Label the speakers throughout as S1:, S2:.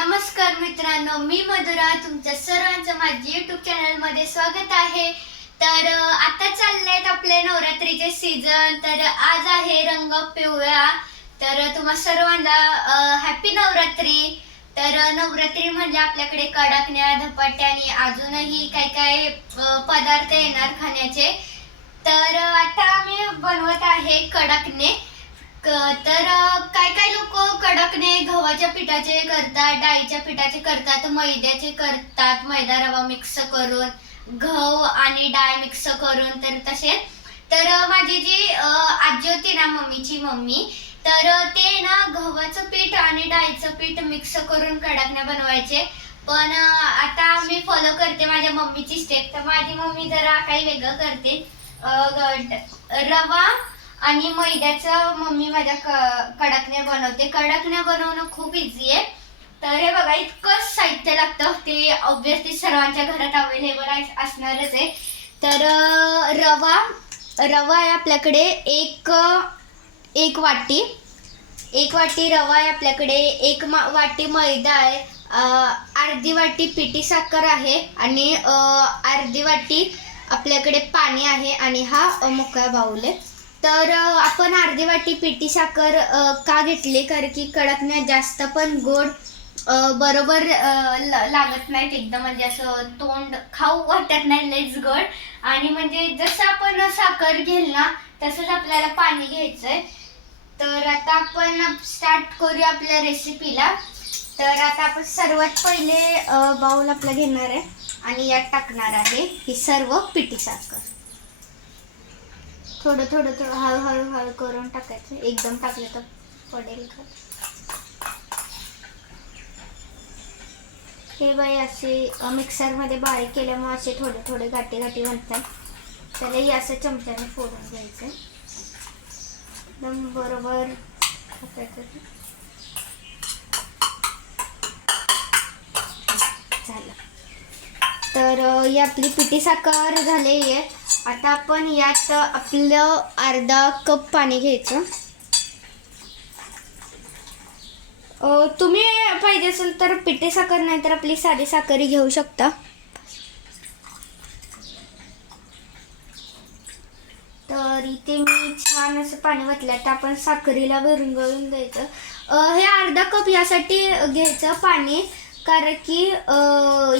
S1: नमस्कार मित्रांनो मी मधुरा. तुमचं सर्वांचं माझ्या युट्यूब चॅनलमध्ये स्वागत आहे. तर आता आता चाललेत आपले नवरात्रीचे सीझन तर आज आहे रंग पिवळा. तर तुम्हा सर्वांना हॅपी नवरात्री. तर नवरात्री म्हणजे आपल्याकडे कडाकण्या धपाट्या आणि अजूनही काय काय पदार्थ येणार खाण्याचे. तर आता आम्ही बनवत आहे कडकणे. तर काय काय लोक कडकने गव्हाच्या पिठाचे करतात डाळीच्या पिठाचे करतात मैद्याचे करतात मैदा रवा मिक्स करून गहू आणि डाळ मिक्स करून तर तसे. तर माझी जी आजी होती ना मम्मीची मम्मी तर ते ना गव्हाचं पीठ आणि डाळीचं पीठ मिक्स करून कडकने बनवायचे. पण आता मी फॉलो करते माझ्या मम्मीची स्टेप तर माझी मम्मी जरा काही वेगळं करते. ग- रवा आणि मैद्याचं मम्मी माझ्या क- कडकण्या बनवते. कडकण्या बनवणं खूप इझी आहे. तर हे बघा इतकं साहित्य लागतं. ते ऑब्विसली सर्वांच्या घरात अवेलेबल असणारच आहे. तर रवा रवा आहे आपल्याकडे एक एक वाटी. एक वाटी रवा आहे आपल्याकडे. एक मा वाटी मैदा आहे. अर्धी वाटी पिठी साखर आहे आणि अर्धी वाटी आपल्याकडे पाणी आहे आणि हा मोकळा बाऊल आहे. तर आपण अर्धी वाटी पिठी साखर का घेतली? कारण की कडकण्यात जास्त पण गोड बरोबर ल- लागत नाहीत एकदम. म्हणजे असं तोंड खाऊ वाटत नाही लईच गोड. आणि म्हणजे जसं आपण साखर घेईल ना तसंच आपल्याला पाणी घ्यायचंय. तर आता आपण स्टार्ट करूया आपल्या रेसिपीला तर आता आपण सर्वात पहिले बाऊल बाउल आपला घेणार आहे. आणि यात टाकणार आहे ही सर्व पिठी साखर. थोडं थोडं थोडं हळूहळू हळू करून टाकायचं. एकदम टाकलं तर पडेल का हे बाई असे मिक्सरमध्ये बारीक केल्यामुळे असे थोडे थोडे गाठी गाठी बनतात. त्याला हे असं चमच्याने फोडून घ्यायचं. एकदम बरोबर टाकायचं झालं. तर ही आपली पिठी साखर झालेली आहे. आता आपण यात आपलं अर्धा कप पाणी घ्यायचं. तुम्ही पाहिजे असेल तर पिठी साखर नाही तर आपली साधी साखरही घेऊ शकता. तर इथे मी छान असं पाणी वाटलं तर आपण साखरीला विरंगळून द्यायचं. हे अर्धा कप यासाठी घ्यायचं पाणी कारण की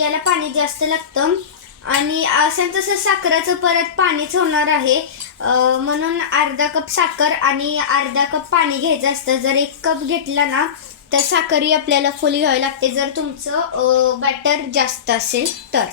S1: याला पाणी जास्त लागतं. आणि असं तसं साखराचं परत पाणीच होणार आहे. म्हणून अर्धा कप साखर आणि अर्धा कप पाणी घ्यायचं असतं. जर एक कप घेतला ना तर साखरही आपल्याला फुल घ्यावी लागते. जर तुमचं बॅटर जास्त असेल तर.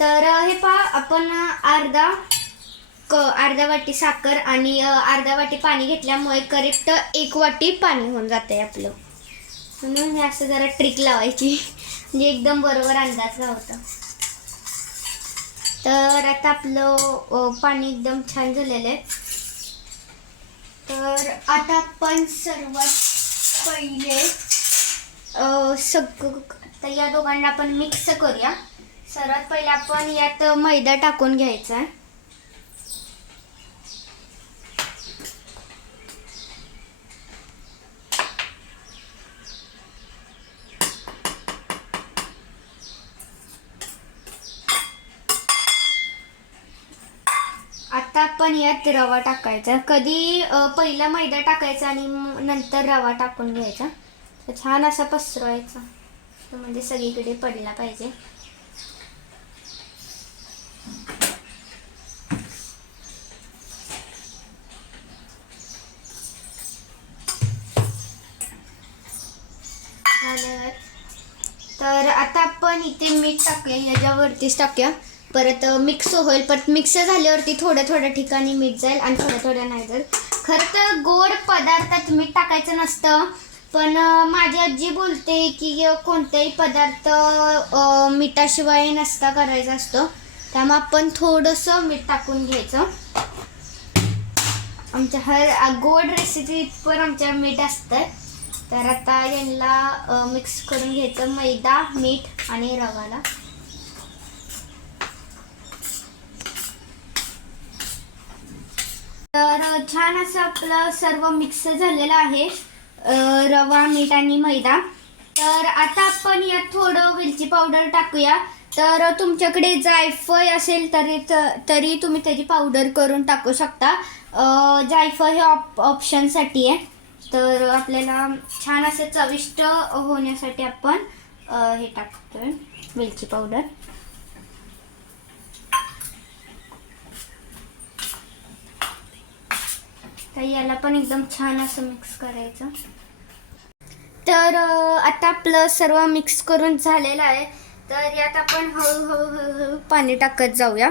S1: तर हे पहा आपण अर्धा क अर्धा वाटी साखर आणि अर्धा वाटी पाणी घेतल्यामुळे करेक्ट एक वाटी पाणी होऊन जाते आपलं. म्हणून हे असं जरा ट्रिक लावायची. म्हणजे एकदम बरोबर अंदाज लावतं. तर आता आपलं पाणी एकदम छान झालेलं आहे. तर आता आपण सर्वात पहिले सग तर या दोघांना आपण मिक्स करूया. सर्वात पहिले आपण यात मैदा टाकून घ्यायचा आहे. आता आपण यात रवा टाकायचा. कधी पहिला मैदा टाकायचा आणि नंतर रवा टाकून घ्यायचा. छान असा पसरवायचा. म्हणजे सगळीकडे पडला पाहिजे. तर आता आपण इथे मीठ टाकूया याच्यावरतीच टाकूया. परत मिक्स होईल. परत मिक्स झाल्यावरती थोड्या थोड्या ठिकाणी मीठ जाईल आणि थोड्या थोड्या नाही जाईल. खरं तर गोड पदार्थात मीठ टाकायचं नसतं. पण माझी आजी बोलते की कोणतेही कोणताही पदार्थ मिठाशिवाय नसता करायचा असतो. त्यामुळे आपण थोडंसं मीठ टाकून घ्यायचं. आमच्या हर गोड रेसिपीत पण आमच्या मीठ असतं तर आता यांना मिक्स करून घ्यायचं मैदा मीठ आणि रवाला. तर छान असं आपलं सर्व मिक्स झालेलं आहे. रवा मीठ आणि मैदा. तर आता आपण यात थोडं वेलची पावडर टाकूया. तर तुमच्याकडे जायफळ असेल तरी तरी तुम्ही त्याची पावडर करून टाकू शकता. जायफळ हे ऑप ऑप्शनसाठी आहे. तर आपल्याला छान असं चविष्ट होण्यासाठी आपण हे टाकतोय वेलची पावडर. तर याला पण एकदम छान असं मिक्स करायचं. तर आता आपलं सर्व मिक्स करून झालेलं आहे. तर यात आपण हळूहळू हळूहळू पाणी टाकत जाऊया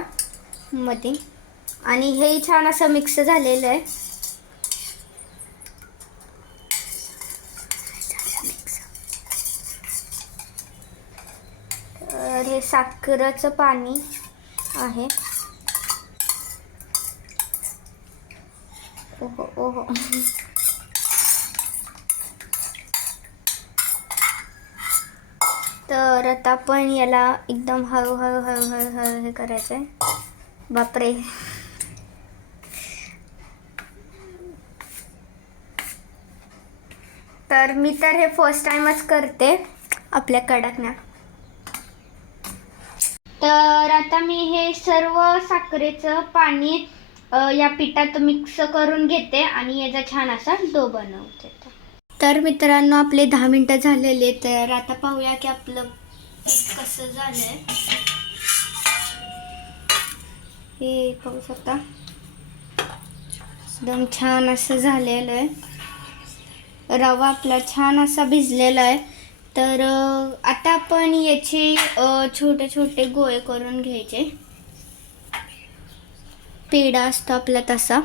S1: मध्ये आणि हेही छान असं मिक्स झालेलं आहे. तर हे साखरेचं पाणी आहे. तर आता आपण याला एकदम हळूहळू हळूहळू हळू हे करायचं आहे बापरे. तर मी तर हे फर्स्ट टाइमच करते आपल्या कडकण्या. तर आता मी हे सर्व साखरेचं पाणी या पिठात मिक्स करून घेते आणि याचा छान असा डो बनवते तर मित्रांनो आपले दहा मिनटं झालेले तर आता पाहूया की आपलं कसं झालंय. हे पाहू शकता. एकदम छान असं झालेलं आहे. रवा आपला छान असा भिजलेला आहे. तर आता आपण याचे छोटे छोटे गोळे करून घ्यायचे. पेढा असतो आपला तसा.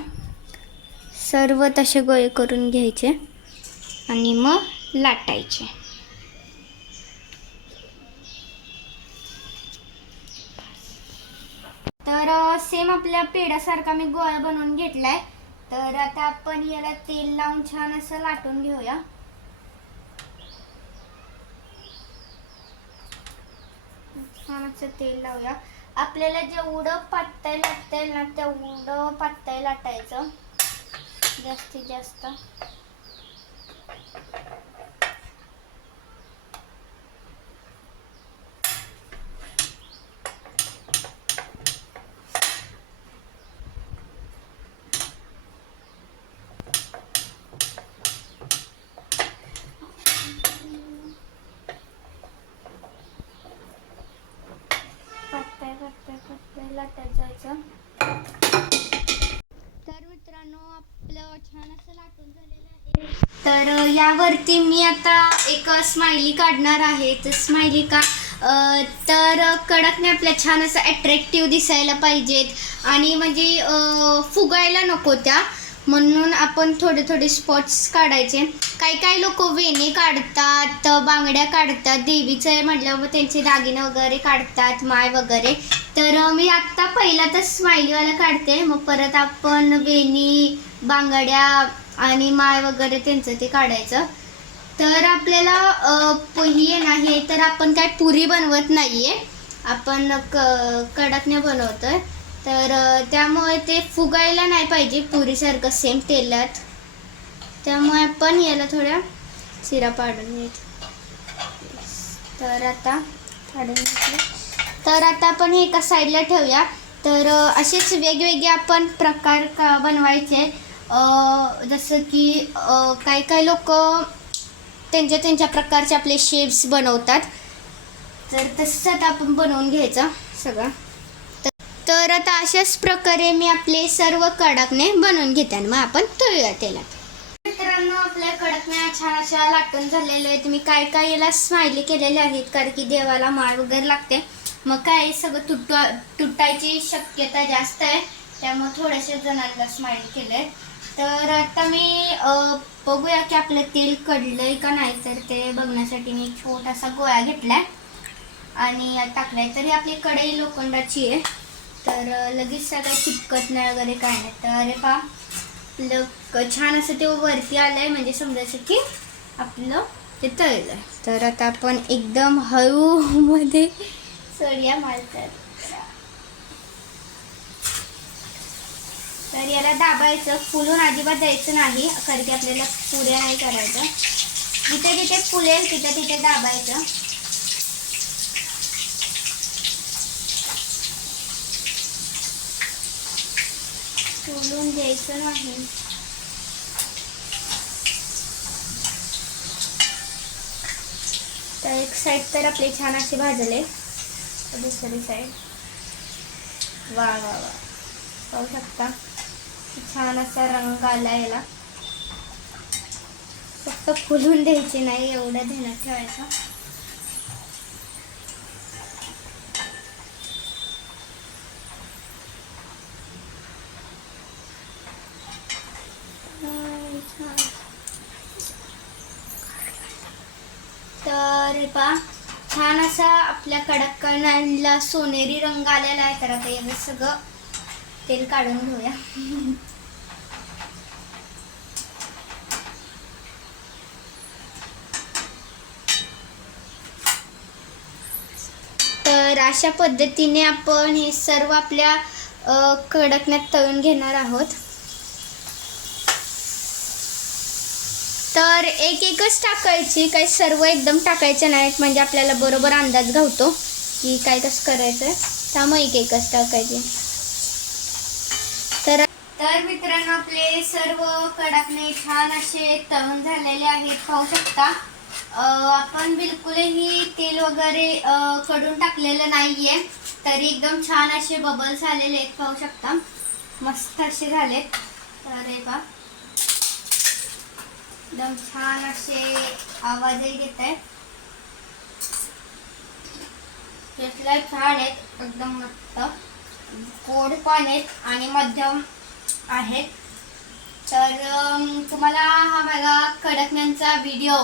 S1: सर्व तसे गोळे करून घ्यायचे आणि मग लाटायचे. तर सेम आपल्या पेढ्यासारखा मी गोळा बनवून घेतलाय. तर आता आपण याला तेल लावून छान असं लाटून घेऊया. छान असं तेल लावूया. आपल्याला जेवढं पातळ लाटता येईल ना तेवढं पातळ लाटायचं. जास्तीत जास्त पातळ पातळ पातळ लाटत जायचं तर मित्रांनो आपलं छान असं लाटून झालेलं आहे तर मी आता एक स्माइली काढणार आहे. तर स्माइली का तर तर कडकने आपल्या छान असं अट्रॅक्टिव्ह दिसायला पाहिजेत. आणि म्हणजे फुगायला नको त्या. म्हणून आपण थोडे थोडे स्पॉट्स काढायचे. काही काही लोक वेणे काढतात बांगड्या काढतात देवीचं म्हटल्यावर त्यांचे दागिने वगैरे काढतात माय वगैरे. तर मी आत्ता पहिला तर स्माइलीवाला काढते. मग परत आपण वेणी बांगड्या आणि माय वगैरे त्यांचं ते काढायचं. तर आपल्याला अं, नाही तर आपण काय पुरी बनवत नाही आहे आपण क कडकने आहे तर त्यामुळे ते फुगायला नाही पाहिजे पुरीसारखं सेम तेलात. त्यामुळे आपण याला थोड्या शिरा पाडून घ्यायच्या तर आता पाडून घेतलं तर आता आपण हे एका साईडला ठेवूया. तर असेच वेगवेगळे आपण प्रकार का बनवायचे? जसं की काही काही लोक त्यांच्या त्यांच्या प्रकारचे आपले शेप्स बनवतात. तर तसंच आता आपण बनवून घ्यायचं सगळं. तर- आता अशाच प्रकारे मी आपले सर्व कडकने बनवून घेते आणि मग आपण तळूया त्याला मित्रांनो आपल्या कडकण्या छान अशा लाटून झालेल्या आहेत. मी काय काय याला स्माइली केलेले आहेत कारण की देवाला माळ वगैरे लागते. मग काय सगळं तुट तुटायची शक्यता जास्त आहे. त्यामुळे थोड्याशा जणांना स्माइली केलंय तर आता मी बघूया की आपलं तेल कडलंय का नाही. तर ते बघण्यासाठी मी छोटासा गोळा घेतलाय आणि टाकलाय. तरी आपली कढई लोखंडाची आहे. तर लगेच सगळं चिपकत नाही वगैरे काय नाही. तर अरे पा आपलं छान असं ते वरती आलंय. म्हणजे समजायचं की आपलं ते तळलं तर आता आपण एकदम हळूमध्ये मध्ये सोडूया मारतात तर याला दाबायचं फुलून अजिबात द्यायचं नाही कारण की आपल्याला पुऱ्या नाही करायचं. जिथे जिथे फुलेल तिथे तिथे दाबायचं. फुलून द्यायचं नाही. तर एक साईड तर आपले छान असे भाजले. दुसरी साईड वा वा वा. पाहू शकता. छान असा रंग आला याला. फक्त फुलून द्यायचे नाही एवढं ध्यानात ठेवायचं. तर पा पहा छान असा आपल्या कडक सोनेरी रंग आलेला आहे तर आता याचं सगळं तेल काढून घेऊया तर अशा पद्धतीने आपण हे सर्व आपल्या कडकण्यात तळून घेणार आहोत. तर एक एकच टाकायची काही सर्व एकदम टाकायचे नाहीत म्हणजे आपल्याला बरोबर अंदाज घावतो की काय कसं करायचं. आहे त्यामुळे एक एकच टाकायची. तर तर मित्रांनो आपले सर्व कडाकणे छान असे तळून झालेले आहेत. पाहू शकता. आपण बिलकुलही तेल वगैरे कडून टाकलेलं नाहीये. तरी एकदम छान असे बबल्स आलेले आहेत पाहू शकता. मस्त असे झालेत. अरे बा एकदम छान असे आवाजही घेत आहेत टेस्टला छान आहेत. एकदम मस्त. गोड पण आहेत आणि मध्यम आहेत. तर तुम्हाला हा माझा कडकण्यांचा व्हिडिओ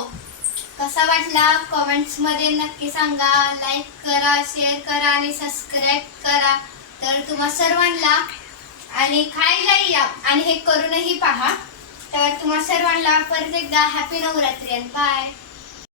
S1: कसा वाटला? कॉमेंट्समध्ये नक्की सांगा. लाईक करा शेअर करा आणि सबस्क्राईब करा. तर तुम्हा सर्वांना आणि खायलाही या. आणि हे करूनही पहा. तर तुम्हा सर्वांना परत एकदा हॅपी नवरात्री आणि बाय